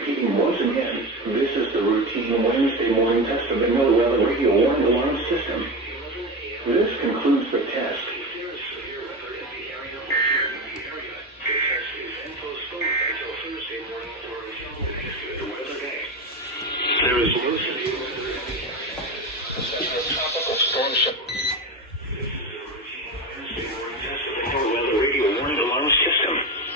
repeating once again, this is the routine Wednesday morning test of the NOAA radio warning alarm system. This concludes the test. There is no tropical storm weather radio warning alarm system.